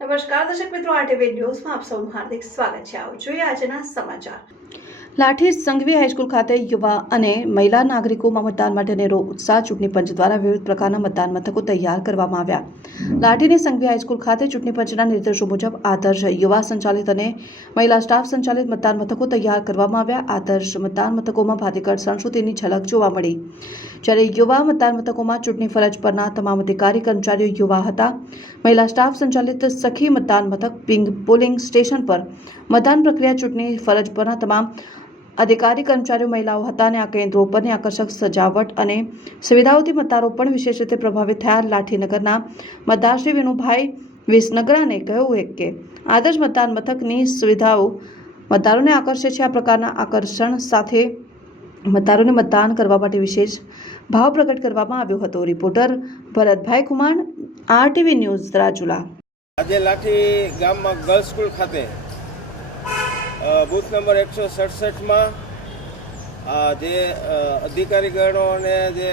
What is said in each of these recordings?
નમસ્કાર દર્શક મિત્રો આરટીવી ન્યૂઝમાં આપ સૌનું હાર્દિક સ્વાગત છે. આવો જોઈએ આજના સમાચાર. લાઠી સંઘવી હાઈસ્કૂલ ખાતે યુવા અને મહિલા નાગરિકોમાં મતદાન માટે રો ઉત્સાહ ચૂંટણી પંચ દ્વારા વિવિધ પ્રકારના મતદાન મથકો તૈયાર કરવામાં આવ્યા. લાઠીની સંઘવી હાઈસ્કૂલ ખાતે ચૂંટણી પંચના નિર્દેશો મુજબ આદર્શ યુવા સંચાલિત અને મહિલા સ્ટાફ સંચાલિત મતદાન મથકો તૈયાર કરવામાં આવ્યા. આદર્શ મતદાન મથકોમાં ભાતીગળ સંસ્કૃતિની ઝલક જોવા મળી. જ્યારે યુવા મતદાન મથકોમાં ચૂંટણી ફરજ પરના તમામ અધિકારી, કર્મચારીઓ યુવા હતા. મહિલા સ્ટાફ સંચાલિત સખી મતદાન મથક પિંગ પોલિંગ સ્ટેશન પર મતદાન પ્રક્રિયા ચૂંટણી ફરજ પરના તમામ અધિકારી, કર્મચારીઓ, મહિલાઓ હતા અને આ કેન્દ્રો ઉપરની આકર્ષક સજાવટ અને સુવિધાઓથી મતદારો પણ વિશેષ રીતે પ્રભાવિત થયા. લાઠીનગરના મતદાર શ્રી વિનુભાઈ વિસનગરાને કહ્યું કે આદર્શ મતદાન મથકની સુવિધાઓ મતદારોને આકર્ષે છે. આ પ્રકારના આકર્ષણ સાથે મતદારોને મતદાન કરવા માટે વિશેષ ભાવ પ્રગટ કરવામાં આવ્યો હતો. Reporter Bharatbhai Kumar RTV news Rajula. આજે લાઠી ગામમાં ગર્લ્સ સ્કૂલ ખાતે બૂથ નંબર એકસો સડસઠમાં જે અધિકારીગણો અને જે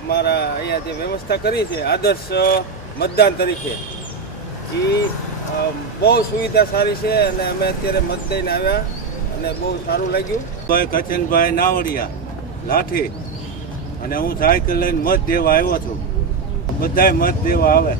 અમારા અહીંયા જે વ્યવસ્થા કરી છે, આદર્શ મતદાન તરીકે એ બહુ સુવિધા સારી છે અને અમે અત્યારે મત દઈને આવ્યા અને બહુ સારું લાગ્યું. ભાઈ કચનભાઈ નાવડિયા, લાઠી. અને હું સાયકલ લઈને મત દેવા આવ્યો છું. બધાય મત દેવા આવે.